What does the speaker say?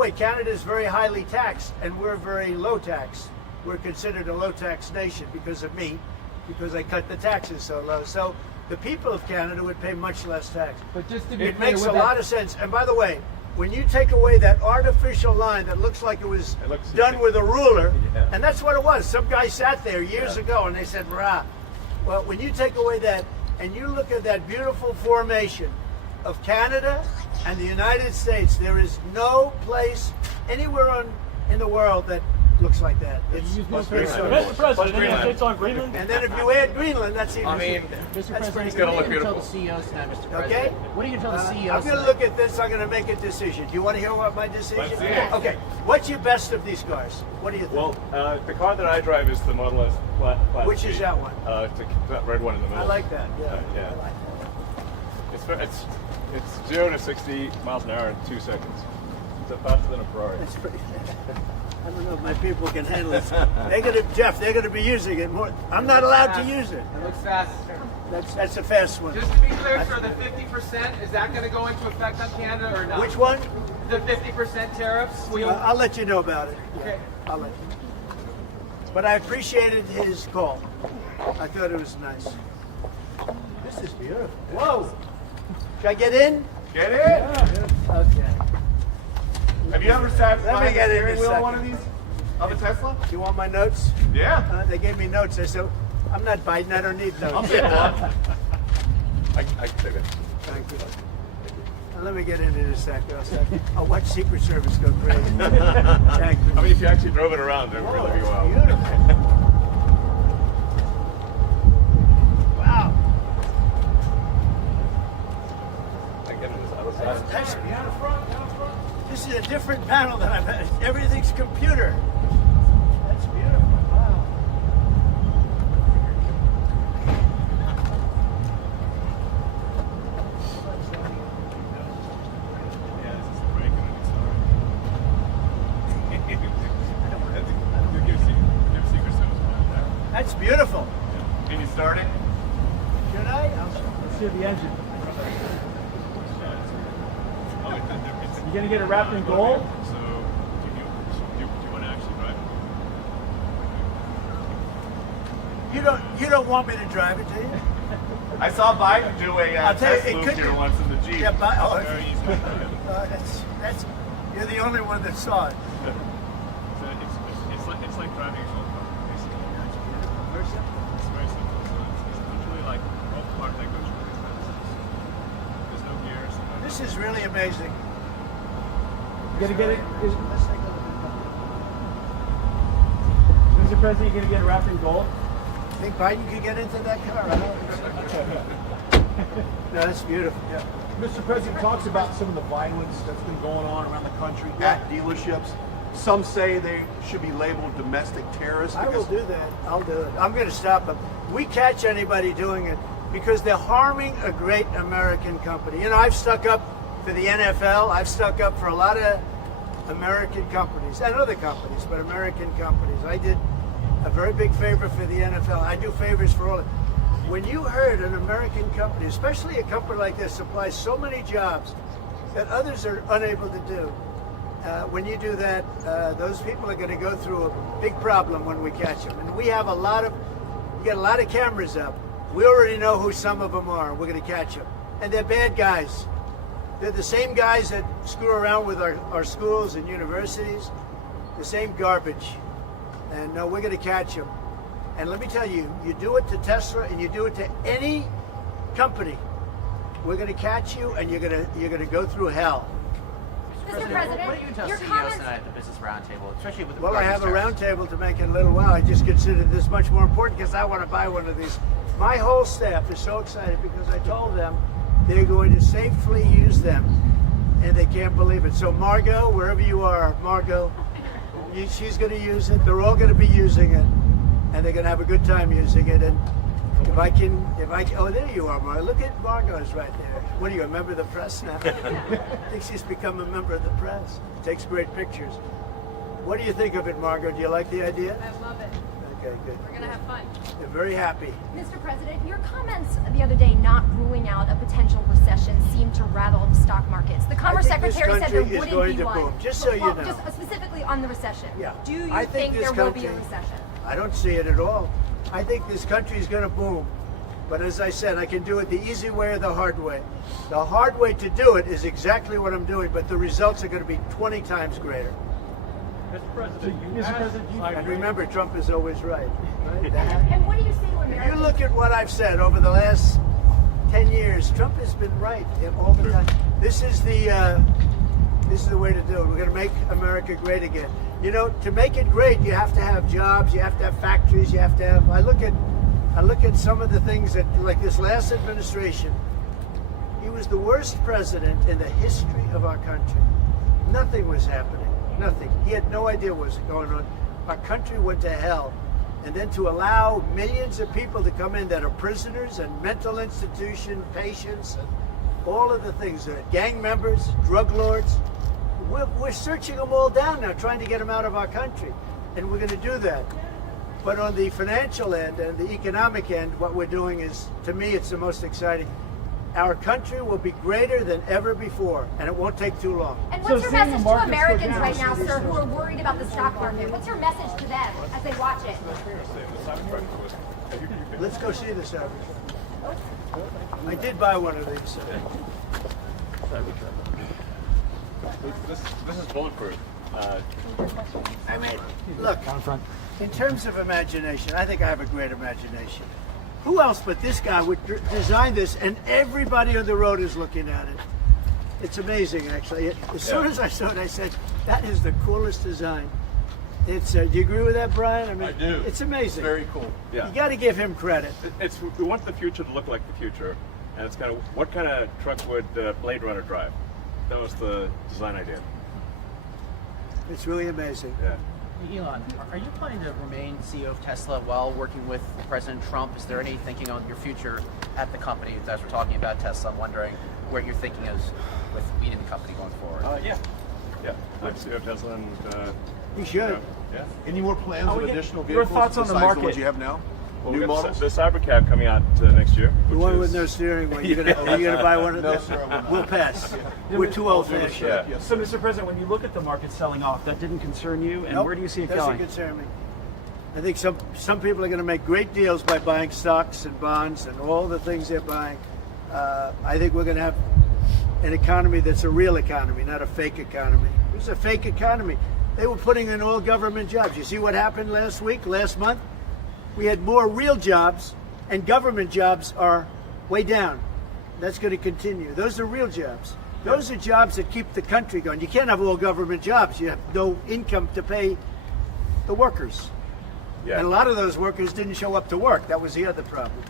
way, Canada is very highly taxed, and we're very low tax. We're considered a low tax nation because of me, because I cut the taxes so low. So the people of Canada would pay much less tax. But just to be It clear, makes with a that- lot of sense. And by the way, when you take away that artificial line that looks like it was done with a ruler, and that's what it was. Some guy sat there years ago and they said, rah. Well, when you take away that and you look at that beautiful formation of Canada and the United States, there is no place anywhere in the world that looks like that. It's very Mr. President, any updates on Greenland? And then if you add Greenland, that's even. I mean, that's Mr. pretty President, good. what are you look going to tell beautiful. the CEOs tonight, Mr. Okay. President? What are you going to tell the CEOs I'm going to tonight? look at this. I'm going to make a decision. Do you want to hear what my decision Let's is? see it. Okay. What's your best of these cars? What do you think? Well, the car that I drive is the Model S Plaid Which G. is that one? That red one in the middle. I like that. Yeah. Yeah. I like that. It's 0 to 60 miles an hour in 2 seconds. It's faster than a Ferrari. It's pretty. I don't know if my people can handle it. Jeff, they're going to be using it more. I'm not allowed to use it. It looks fast. That's a fast one. Just to be clear, sir, the 50%, is that going to go into effect on Canada or not? Which one? The 50% tariffs? I'll let you know about it. Yeah, Okay. I'll let you know. But I appreciated his call. I thought it was nice. This is beautiful. Whoa! Should I get in? Get in! Okay. Have you ever sat Let me behind the get in steering a wheel of second. one of these? Of a Tesla? You want my notes? Yeah. They gave me notes. I said, I'm not biting. I don't need notes. I'll get one. I can take it. Thank you. Let me get into this second. I'll watch Secret Service go crazy. Thank you. I mean, if you actually drove it around, it would really be wild. Beautiful. Wow. I get it on the other side. That's beautiful. This is a different panel than I've had. Everything's computer. That's beautiful. Wow. Yeah, this is breaking on its own. Give Secret Service one. That's beautiful. Can you start it? Should I? Let's see the engine. You gonna get it wrapped in gold? So, do you want to actually drive it? You don't want me to drive it, do you? I saw Biden do a I'll tell you, test it move could here be- once in the Jeep. Yeah, but Very easy. that's you're the only one that saw it. So it's like driving a golf cart, basically. It's very simple. So it's literally like a golf cart that goes really fast. There's no gears. This is really amazing. You gonna get it? Let's take a look at Mr. President, you gonna get it wrapped in gold? that. Think Biden could get into that car? I don't think so. No, that's beautiful. Yeah. Mr. President talks about some of the violence that's been going on around the country at dealerships. Some say they should be labeled domestic terrorists. I will do that. I'll do it. I'm going to stop them. We catch anybody doing it because they're harming a great American company. You know, I've stuck up for the NFL. I've stuck up for a lot of American companies and other companies, but American companies. I did a very big favor for the NFL. I do favors for all of them. When you heard an American company, especially a company like this, supplies so many jobs that others are unable to do, when you do that, those people are going to go through a big problem when we catch them. And we have we got a lot of cameras up. We already know who some of them are. We're going to catch them. And they're bad guys. They're the same guys that screw around with our schools and universities, the same garbage. And no, we're going to catch them. And let me tell you, you do it to Tesla and you do it to any company, we're going to catch you and you're going to go through hell. Mr. President, What are you going to tell your CEOs comments. tonight at the Business Roundtable, especially with the Well, I have a tariffs? roundtable to make in a little while. I just consider this much more important because I want to buy one of these. My whole staff is so excited because I told them they're going to safely use them, and they can't believe it. So Margot, wherever you are, Margot, she's going to use it. They're all going to be using it, and they're going to have a good time using it. And oh, there you are, Margot. Look at Margot's right there. What are you, a member of the press now? I think she's become a member of the press. Takes great pictures. What do you think of it, Margot? Do you like the idea? I love it. Okay, good. We're gonna have fun. They're very happy. Mr. President, your comments the other day not ruling out a potential recession seem to rattle the stock markets. The Commerce think this Secretary said there country is wouldn't going be to one. boom, just so you Well, know. Just specifically on the recession. Yeah. Do you I think this there will be a country- recession? I don't see it at all. I think this country is going to boom. But as I said, I can do it the easy way or the hard way. The hard way to do it is exactly what I'm doing, but the results are going to be 20 times greater. Mr. President, Mr. President, And remember, Trump is always right. right? And what do you say to If you Americans? look at what I've said over the last 10 years, Trump has been right all the time. This is the way to do it. We're going to make America great again. You know, to make it great, you have to have jobs, you have to have factories, you have to have. I look at some of the things that, like this last administration, he was the worst president in the history of our country. Nothing was happening. Nothing. He had no idea what was going on. Our country went to hell. And then to allow millions of people to come in that are prisoners and mental institution patients and all of the things, gang members, drug lords, we're searching them all down now, trying to get them out of our country. And we're going to do that. But on the financial end and the economic end, what we're doing is, to me, it's the most exciting. Our country will be greater than ever before, and it won't take too long. And So what's your seeing the message to markets go Americans down, right now, sir, who are worried about the stock market? What's your message to them as they watch it? Let's go see this average. I did buy one of these. this is bulletproof. I mean, look, in terms of imagination, I think I have a great imagination. Who else but this guy would design this, and everybody on the road is looking at it? It's amazing, actually. As soon as I saw it, I said, that is the coolest design. It's. Do you agree with that, Brian? I mean, I do. It's amazing. Very cool. Yeah. You got to give him credit. We want the future to look like the future, and it's kind of what kind of truck would Blade Runner drive? That was the design idea. It's really amazing. Yeah. Elon, are you planning to remain CEO of Tesla while working with President Trump? Is there any thinking on your future at the company? As we're talking about Tesla, I'm wondering where your thinking is with leading the company going forward. Yeah. I'm CEO of Tesla, and You should. yeah. Any more plans Oh, of we get additional your vehicles thoughts on the besides market. the ones you have now? Well, New we got models? the Cybercab coming out next year. The which one is, with no steering wheel. Are you gonna buy one of No, them? sir, I will not. We'll pass. We're too old fashioned. Yeah. Yes, So, Mr. President, when you look at the market selling off, that didn't concern you, and Nope, where do you see it doesn't going? concern me. I think some people are going to make great deals by buying stocks and bonds and all the things they're buying. I think we're going to have an economy that's a real economy, not a fake economy. It was a fake economy. They were putting in all government jobs. You see what happened last month? We had more real jobs, and government jobs are way down. That's going to continue. Those are real jobs. Those are jobs that keep the country going. You can't have all government jobs. You have no income to pay the workers. Yeah. And a lot of those workers didn't show up to work. That was the other problem.